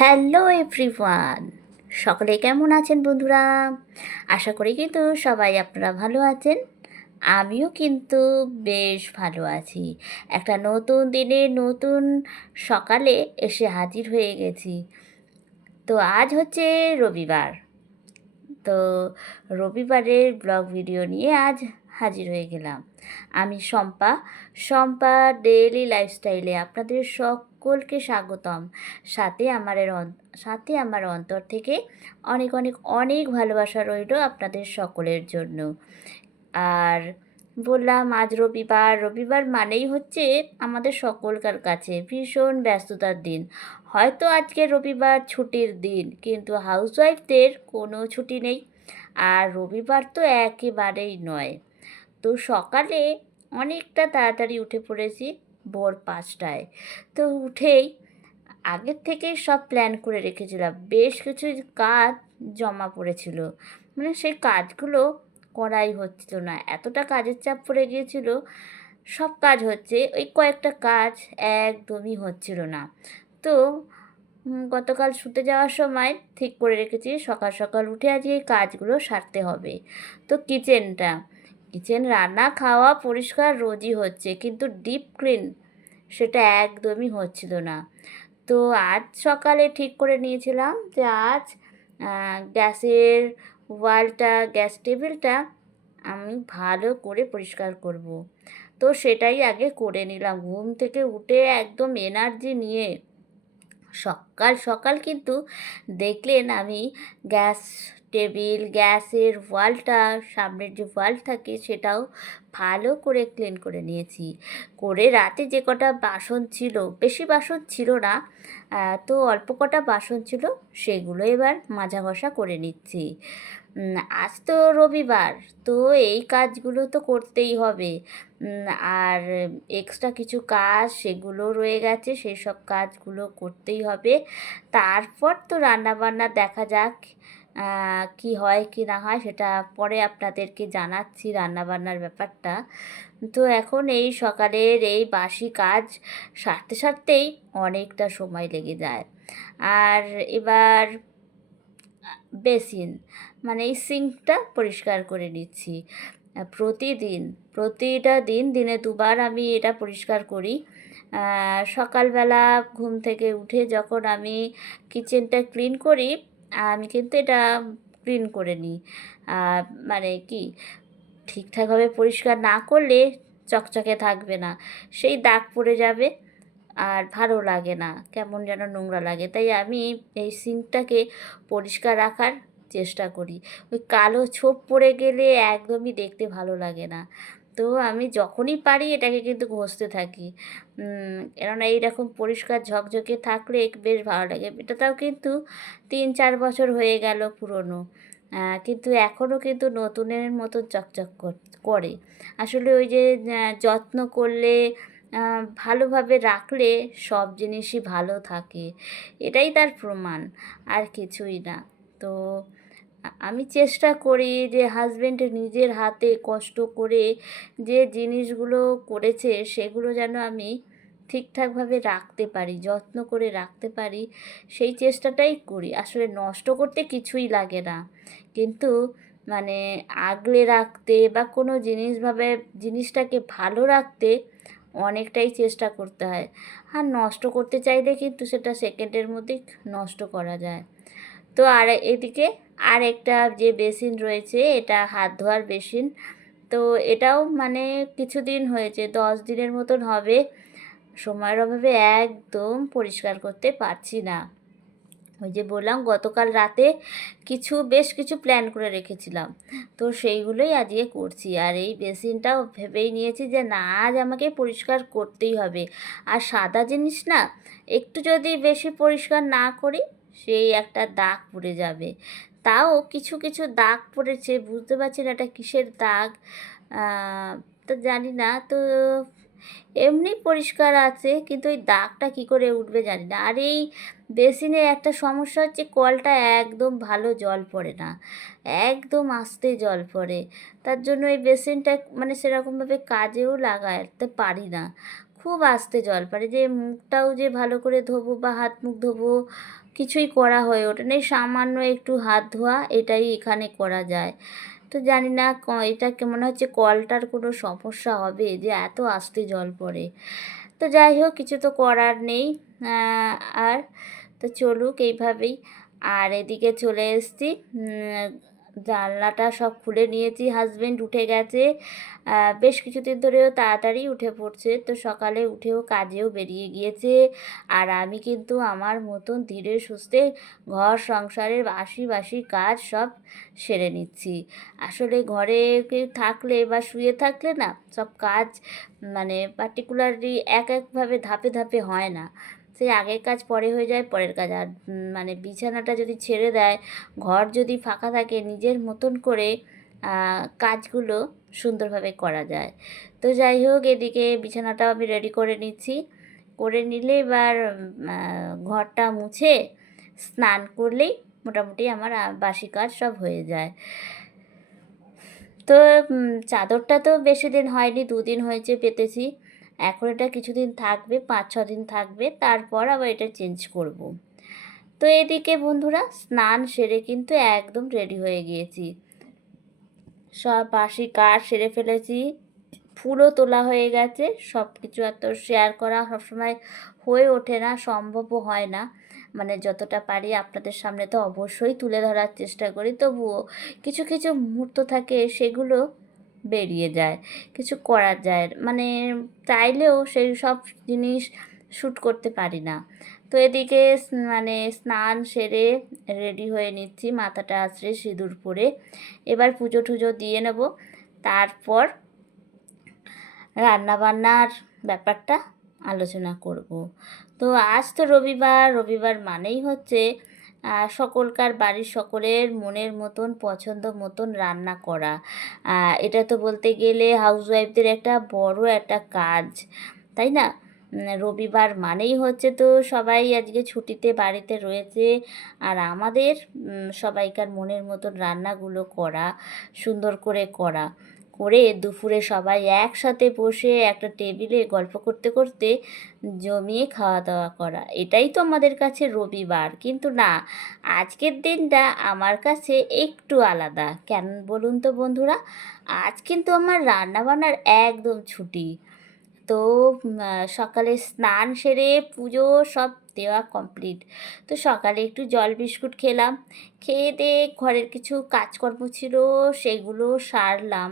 Hello everyone, সকলে কেমন আছেন বন্ধুরা? আশা করি কিন্তু সবাই আপনারা ভালো আছেন। আমিও কিন্তু বেশ ভালো আছি। একটা নতুন দিনে নতুন সকালে এসে হাজির হয়ে গেছি। তো আজ হচ্ছে রবিবার। তো রবিবারের ব্লগ ভিডিও নিয়ে আজ হাজির হয়ে গেলাম। আমি শম্পা ডেইলি লাইফস্টাইলে আপনাদের সকলকে স্বাগতম। সাথে আমার অন্তর থেকে অনেক অনেক অনেক ভালোবাসা রইল আপনাদের সকলের জন্য। আর বললাম আজ রবিবার মানেই হচ্ছে আমাদের সকলকার কাছে ভীষণ ব্যস্ততার দিন। হয়তো আজকে রবিবার ছুটির দিন, কিন্তু হাউসওয়াইফদের কোনো ছুটি নেই। আর রবিবার তো একেবারেই নয়। তো সকালে অনেকটা তাড়াতাড়ি উঠে পড়েছি, ভোর 5টায়। তো উঠেই আগের থেকেই সব প্ল্যান করে রেখেছিলাম। বেশ কিছু কাজ জমা পড়েছিল, মানে সেই কাজগুলো করাই হচ্ছিল না, এতটা কাজের চাপ পড়ে গিয়েছিল। সব কাজ হচ্ছে, ওই কয়েকটা কাজ একদমই হচ্ছিল না। তো গতকাল শুতে যাওয়ার সময় ঠিক করে রেখেছি সকাল সকাল উঠে আজকে এই কাজগুলো সারতে হবে। তো কিচেন রান্না খাওয়া পরিষ্কার রোজই হচ্ছে, কিন্তু ডিপ ক্লিন সেটা একদমই হচ্ছিল না। তো আজ সকালে ঠিক করে নিয়েছিলাম যে আজ গ্যাসের গ্যাস টেবিলটা আমি ভালো করে পরিষ্কার করব। তো সেটাই আগে করে নিলাম। ঘুম থেকে উঠে একদম এনার্জি নিয়ে সকাল সকাল কিন্তু দেখলেন আমি গ্যাস গ্যাসের ওয়ালটা, সামনের যে ওয়াল থাকে সেটাও ভালো করে ক্লিন করে নিয়েছি। করে রাতে যে কটা বাসন ছিল, বেশি বাসন ছিল না, তো অল্প কটা বাসন ছিল, সেগুলো এবার মাজা ঘষা করে নিচ্ছি। আজ তো রবিবার, তো এই কাজগুলো তো করতেই হবে। আর এক্সট্রা কিছু কাজ সেগুলো রয়ে গেছে, সেই সব কাজগুলো করতেই হবে। তারপর তো রান্নাবান্না দেখা যাক কি হয় কি না হয়, সেটা পরে আপনাদেরকে জানাচ্ছি রান্নাবান্নার ব্যাপারটা। তো এখন এই সকালের এই বাসি কাজ সারতেই অনেকটা সময় লেগে যায়। আর এবার বেসিন, মানে এই সিঙ্কটা পরিষ্কার করে নিচ্ছি। প্রতিটা দিনে দুবার আমি এটা পরিষ্কার করি। সকালবেলা ঘুম থেকে উঠে যখন আমি কিচেনটা ক্লিন করি, আমি কিন্তু এটা ক্লিন করে নিই। মানে কি, ঠিকঠাকভাবে পরিষ্কার না করলে চকচকে থাকবে না, সেই দাগ পড়ে যাবে, আর ভালো লাগে না, কেমন যেন নোংরা লাগে। তাই আমি এই সিঙ্কটাকে পরিষ্কার রাখার চেষ্টা করি। ওই কালো ছোপ পড়ে গেলে একদমই দেখতে ভালো লাগে না। তো আমি যখনই পারি এটাকে কিন্তু ঘষতে থাকি। কেননা এইরকম পরিষ্কার ঝকঝকে থাকলে বেশ ভালো লাগে। এটাতেও কিন্তু 3-4 বছর হয়ে গেল পুরনো, কিন্তু এখনও কিন্তু নতুনের মতো চকচক করে। আসলে ওই যে যত্ন করলে, ভালোভাবে রাখলে সব জিনিসই ভালো থাকে, এটাই তার প্রমাণ, আর কিছুই না। তো আমি চেষ্টা করি যে হাজব্যান্ড নিজের হাতে কষ্ট করে যে জিনিসগুলো করেছে সেগুলো যেন আমি ঠিকঠাকভাবে রাখতে পারি, যত্ন করে রাখতে পারি, সেই চেষ্টাটাই করি। আসলে নষ্ট করতে কিছুই লাগে না, কিন্তু মানে আগলে রাখতে বা কোনো জিনিসটাকে ভালো রাখতে অনেকটাই চেষ্টা করতে হয়। আর নষ্ট করতে চাইলে কিন্তু সেটা সেকেন্ডের মধ্যেই নষ্ট করা যায়। তো আর এদিকে একটা যে বেসিন রয়েছে, এটা হাত ধোয়ার বেসিন। তো এটাও মানে কিছুদিন হয়েছে, 10 দিনের মতন হবে, সময়ের অভাবে একদম পরিষ্কার করতে পারছি না। ওই যে বললাম গতকাল রাতে বেশ কিছু প্ল্যান করে রেখেছিলাম, তো সেইগুলোই আজকে করছি। আর এই বেসিনটাও ভেবেই নিয়েছি যে না, আজ আমাকে পরিষ্কার করতেই হবে। আর সাদা জিনিস না, একটু যদি বেশি পরিষ্কার না করি সেই একটা দাগ পড়ে যাবে। তাও কিছু কিছু দাগ পড়েছে, বুঝতে পারছি না এটা কিসের দাগ, তো জানি না। তো এমনি পরিষ্কার আছে, কিন্তু ওই দাগটা কী করে উঠবে জানি না। আর এই বেসিনের একটা সমস্যা হচ্ছে, কলটা একদম ভালো জল পড়ে না, একদম আস্তে জল পড়ে। তার জন্য এই বেসিনটা মানে সেরকমভাবে কাজেও লাগাতে পারি না, খুব আস্তে জল পড়ে। যে মুখটাও যে ভালো করে ধোবো বা হাত মুখ ধোবো, কিছুই করা হয়ে ওঠে না। সামান্য একটু হাত ধোয়া এটাই এখানে করা যায়। তো জানি না এটা মনে হচ্ছে কলটার কোনো সমস্যা হবে যে এত আস্তে জল পড়ে। তো যাই হোক, কিছু তো করার নেই। আর তো চলুক এইভাবেই। আর এদিকে চলে এসেছি, জানলাটা সব খুলে নিয়েছি। হাজবেন্ড উঠে গেছে, বেশ কিছুদিন ধরেও তাড়াতাড়ি উঠে পড়ছে, তো সকালে উঠেও কাজেও বেরিয়ে গিয়েছে। আর আমি কিন্তু আমার মতন ধীরে সুস্থে ঘর সংসারের বাসি কাজ সব সেরে নিচ্ছি। আসলে ঘরে কেউ থাকলে বা শুয়ে থাকলে না, সব কাজ মানে পার্টিকুলারলি একভাবে ধাপে ধাপে হয় না। সেই আগের কাজ পরে হয়ে যায়, পরের কাজ। আর মানে বিছানাটা যদি ছেড়ে দেয়, ঘর যদি ফাঁকা থাকে, নিজের মতন করে কাজগুলো সুন্দরভাবে করা যায়। তো যাই হোক, এদিকে বিছানাটাও আমি রেডি করে নিচ্ছি। করে নিলে এবার ঘরটা মুছে স্নান করলেই মোটামুটি আমার বাসি কাজ সব হয়ে যায়। তো চাদরটা তো বেশি দিন হয়নি, 2 দিন হয়েছে পেতেছি। এখন এটা কিছুদিন থাকবে, 5-6 দিন থাকবে, তারপর আবার এটা চেঞ্জ করব। তো এদিকে বন্ধুরা স্নান সেরে কিন্তু একদম রেডি হয়ে গিয়েছি, সব বাসি কাজ সেরে ফেলেছি, ফুলও তোলা হয়ে গেছে। সব কিছু এত শেয়ার করা সবসময় হয়ে ওঠে না, সম্ভবও হয় না। মানে যতটা পারি আপনাদের সামনে তো অবশ্যই তুলে ধরার চেষ্টা করি, তবুও কিছু কিছু মুহূর্ত থাকে সেগুলো বেরিয়ে যায়, কিছু করা যায় মানে চাইলেও সেই সব জিনিস শ্যুট করতে পারি না। তো এদিকে মানে স্নান সেরে রেডি হয়ে নিচ্ছি, মাথাটা আঁচড়ে সিঁদুর পরে এবার পুজো টুজো দিয়ে নেব। তারপর রান্নাবান্নার ব্যাপারটা আলোচনা করব। তো আজ তো রবিবার মানেই হচ্ছে সকলকার বাড়ির সকলের মনের মতন পছন্দ মতন রান্না করা। এটা তো বলতে গেলে হাউসওয়াইফদের একটা বড় একটা কাজ, তাই না? রবিবার মানেই হচ্ছে তো সবাই আজকে ছুটিতে বাড়িতে রয়েছে, আর আমাদের সবাইকার মনের মতন রান্নাগুলো করা, সুন্দর করে দুপুরে সবাই একসাথে বসে একটা টেবিলে গল্প করতে করতে জমিয়ে খাওয়া দাওয়া করা, এটাই তো আমাদের কাছে রবিবার। কিন্তু না, আজকের দিনটা আমার কাছে একটু আলাদা। কেন বলুন তো বন্ধুরা? আজ কিন্তু আমার রান্নাবান্নার একদম ছুটি। তো সকালে স্নান সেরে পুজো সব দেওয়া কমপ্লিট। তো সকালে একটু জল বিস্কুট খেলাম, খেয়ে দিয়ে ঘরের কিছু কাজকর্ম ছিল সেগুলো সারলাম।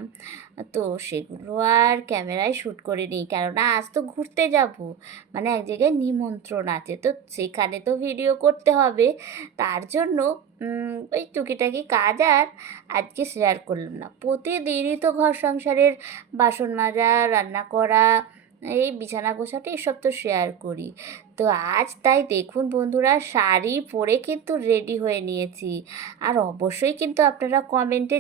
তো সেগুলো আর ক্যামেরায় শ্যুট করিনি, কেননা আজ তো ঘুরতে যাব, মানে এক জায়গায় নিমন্ত্রণ আছে, তো সেখানে তো ভিডিও করতে হবে। তার জন্য ওই টুকিটাকি কাজ আর আজকে শেয়ার করলাম না। প্রতিদিনই তো ঘর সংসারের বাসন মাজা, রান্না করা, এই বিছানা গোছাটা এসব তো শেয়ার করি। তো আজ তাই দেখুন বন্ধুরা, শাড়ি পরে কিন্তু রেডি হয়ে নিয়েছি। আর অবশ্যই কিন্তু আপনারা কমেন্টে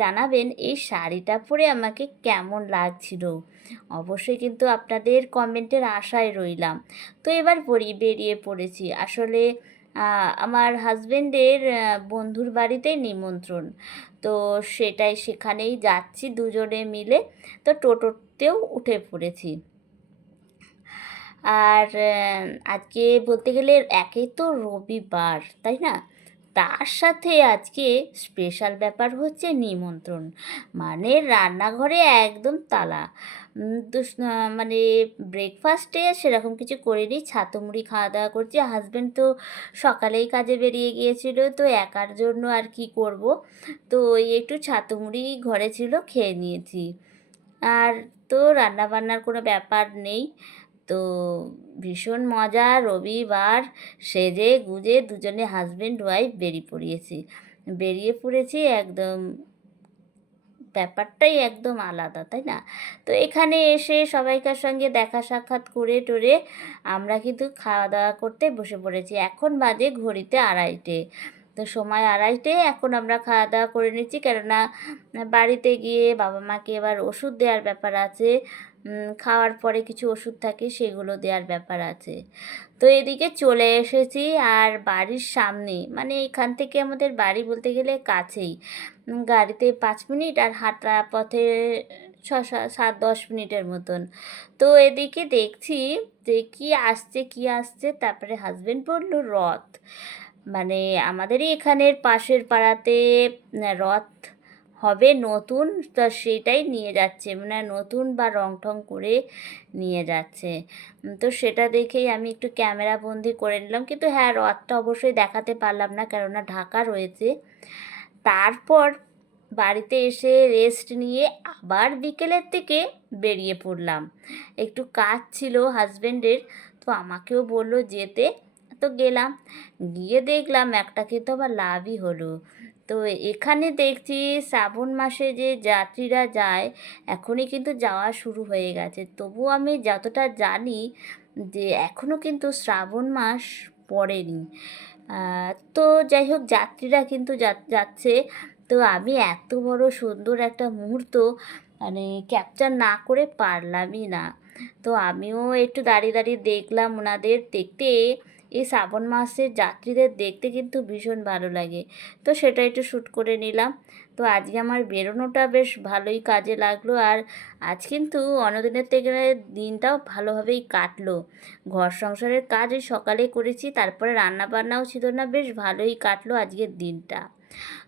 জানাবেন এই শাড়িটা পরে আমাকে কেমন লাগছিল। অবশ্যই কিন্তু আপনাদের কমেন্টের আশায় রইলাম। তো এবার বেরিয়ে পড়েছি। আসলে আমার হাজবেন্ডের বন্ধুর বাড়িতে নিমন্ত্রণ, তো সেখানেই যাচ্ছি দুজনে মিলে। তো টোটোতেও উঠে পড়েছি। আর আজকে বলতে গেলে একে তো রবিবার, তাই না? তার সাথে আজকে স্পেশাল ব্যাপার হচ্ছে নিমন্ত্রণ, মানে রান্নাঘরে একদম তালা। মানে ব্রেকফাস্টে সেরকম কিছু করিনি, ছাতু মুড়ি খাওয়া দাওয়া করছি। হাজব্যান্ড তো সকালেই কাজে বেরিয়ে গিয়েছিল, তো একার জন্য আর কি করব, তো ওই একটু ছাতু মুড়ি ঘরে ছিল, খেয়ে নিয়েছি। আর তো রান্নাবান্নার কোনো ব্যাপার নেই। তো ভীষণ মজা, রবিবার সেজে গুজে দুজনে হাজব্যান্ড ওয়াইফ বেরিয়ে পড়েছি একদম, ব্যাপারটাই একদম আলাদা, তাই না? তো এখানে এসে সবাইকার সঙ্গে দেখা সাক্ষাৎ করে টোরে আমরা কিন্তু খাওয়া দাওয়া করতে বসে পড়েছি। এখন বাজে ঘড়িতে 2:30। তো সময় 2:30, এখন আমরা খাওয়া দাওয়া করে নিচ্ছি, কেননা বাড়িতে গিয়ে বাবা মাকে এবার ওষুধ দেওয়ার ব্যাপার আছে। খাওয়ার পরে কিছু ওষুধ থাকে, সেগুলো দেওয়ার ব্যাপার আছে। তো এদিকে চলে এসেছি, আর বাড়ির সামনে মানে এখান থেকে আমাদের বাড়ি বলতে গেলে কাছেই, গাড়িতে 5 মিনিট আর হাঁটা পথে সাত 10 মিনিটের মতন। তো এদিকে দেখছি যে কী আসছে, তারপরে হাজবেন্ড বলল রথ। মানে আমাদেরই এখানের পাশের পাড়াতে রথ হবে নতুন, তা সেটাই নিয়ে যাচ্ছে, মানে নতুন বা রং টং করে নিয়ে যাচ্ছে। তো সেটা দেখেই আমি একটু ক্যামেরা বন্দি করে নিলাম, কিন্তু হ্যাঁ রথটা অবশ্যই দেখাতে পারলাম না, কেননা ঢাকা রয়েছে। তারপর বাড়িতে এসে রেস্ট নিয়ে আবার বিকেলের দিকে বেরিয়ে পড়লাম। একটু কাজ ছিল হাজবেন্ডের, তো আমাকেও বলল যেতে, তো গেলাম। গিয়ে দেখলাম একটা কিন্তু আবার লাভই হলো। তো এখানে দেখছি শ্রাবণ মাসে যে যাত্রীরা যায়, এখনই কিন্তু যাওয়া শুরু হয়ে গেছে। তবুও আমি যতটা জানি যে এখনও কিন্তু শ্রাবণ মাস পড়েনি। তো যাই হোক যাত্রীরা কিন্তু যাচ্ছে। তো আমি এত বড় সুন্দর একটা মুহূর্ত মানে ক্যাপচার না করে পারলামই না। তো আমিও একটু দাঁড়িয়ে দাঁড়িয়ে দেখলাম ওনাদের দেখতে। এই শ্রাবণ মাসের যাত্রীদের দেখতে কিন্তু ভীষণ ভালো লাগে, তো সেটা একটু শ্যুট করে নিলাম। তো আজকে আমার বেরোনোটা বেশ ভালোই কাজে লাগলো। আর আজ কিন্তু অন্যদিনের থেকে দিনটাও ভালোভাবেই কাটলো। ঘর সংসারের কাজ ওই সকালে করেছি, তারপরে রান্না বান্নাও ছিল না, বেশ ভালোই কাটলো আজকের দিনটা।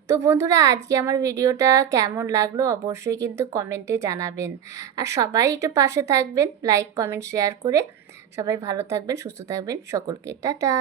তো বন্ধুরা আজকে আমার ভিডিওটা কেমন লাগলো অবশ্যই কিন্তু কমেন্টে জানাবেন। আর সবাই একটু পাশে থাকবেন, লাইক কমেন্ট শেয়ার করে। সবাই ভালো থাকবেন, সুস্থ থাকবেন, সকলকে টাটা।